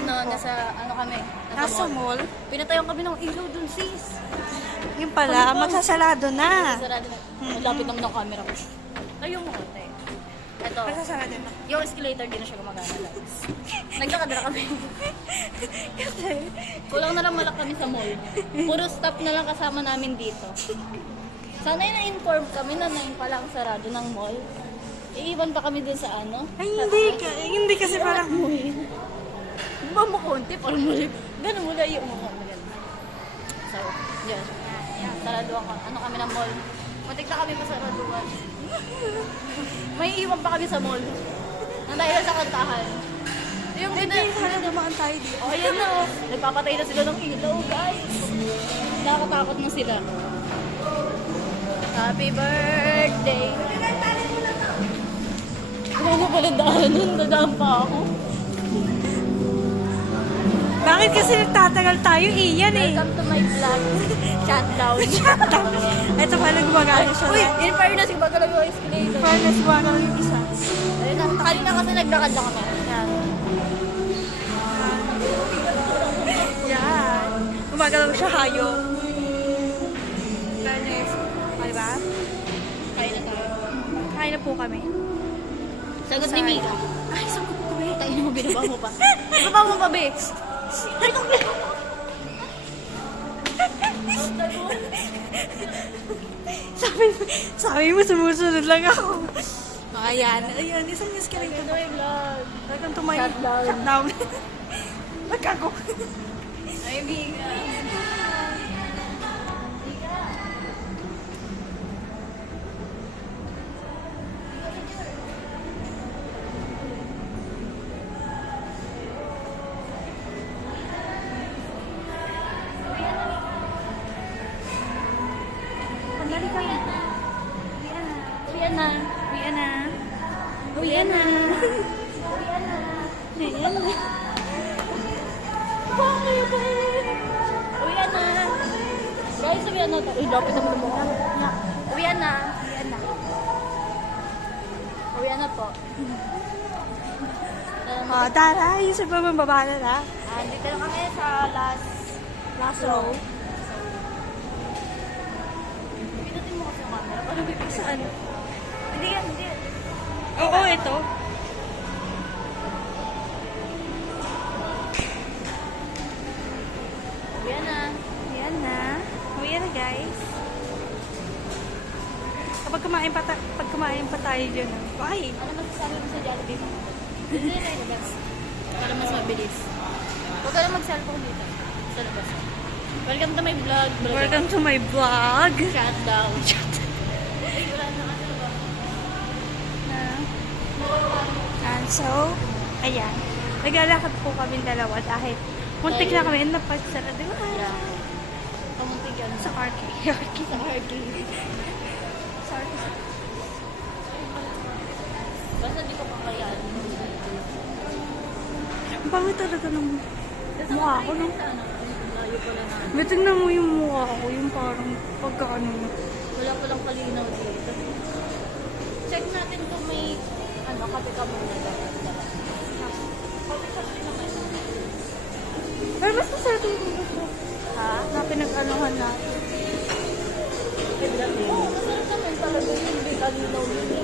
ano, nasa, ano kami? Nasa mall. Pinatayon kami ng ilaw dun, sis. Yung pala, magsasarado na. Sarado na. Malapit naman ang camera ko. Tayo mo, tayo. Ito, Magsasarado na. yung escalator, di na siya gumagana. Naglalakad na kami. Kulang na lang malak kami sa mall. Puro staff na lang kasama namin dito. Sana na-inform kami na ngayon pala ang sarado ng mall. Iiwan pa kami dun sa ano? Ay, hindi kasi parang... Ba mo konti, parang muli. Ganun mula yung mga maganda. So, yun. Saraduan ko. Ano kami ng mall? Muntik na kami pasaraduan. May iwan pa kami sa mall. Nang dahil sa kantahan. Yung Hindi, sana dumaan tayo dito. oh, ayan na. Oh. Nagpapatay na sila ng ilaw, guys. Nakakatakot na sila. Happy birthday. Wala na pala daanan. Dadaan pa ako. Bakit kasi nagtatagal tayo? Iyan eh. Welcome to my vlog. Chat down. Ito pala gumagana siya. Uy, in fairness, yung bagal yung escalator. Fairness, gumagana yung isa. Ayun na, kanina kasi naglakad lang kami. Yan. Yan. Gumagalaw siya hayo. Fairness. Okay ba? Kain na tayo. Kain na po kami. Sagot ni Mika. Ay, sagot ko eh. Tayo mo, binaba mo pa. Binaba mo pa, be. Sabi mo, sumusunod lang ako. Ayan, ayan, isang escalator. Ito yung vlog. Welcome to my Shutdown. shutdown. Nagkago. Ay, Mika. Pagdali ka. Uwian na. Uwian na. Uwian na. Uwian na. Bakit ba? Uwian na. Guys, uwian na. Uy, lapit naman mo. Uwian na. Uwian na. Uwian na po. Oh, tara, yung sa baba na na. Dito na kami sa last row. Pinutin mo kasi yung camera. Paano bibig Saan? Hindi yan, hindi yan. Oo, ito. Uwian na. Uwian na. Uwian na, guys. Kapag kumain pa tayo dyan. Bye. Ano masasabi mo sa Jollibee? Hindi na ilabas. Para mas mabilis. Huwag ka lang mag-cellphone dito. Sa labas. Welcome to my vlog. Welcome to my vlog. Shut down. Ay, wala na kasi ba? And so, ayan. Naglalakad po kami dalawa dahil muntik na kami napagsara. Di ba? Yeah. Kamuntig yan. Sa RK. RK. Sa arcade. Sorry. Basta di ko pa kayaan. Ang pangit talaga ng mukha ko, no? Layo pala na. May tingnan mo yung mukha ko, yung parang pagkaano. Wala palang kalinaw dito. Check natin kung may kape ka muna. Pero mas masarap yung gusto. Ha? Na pinag-anuhan natin. Oo, masarap naman talaga yung may kalinaw dito.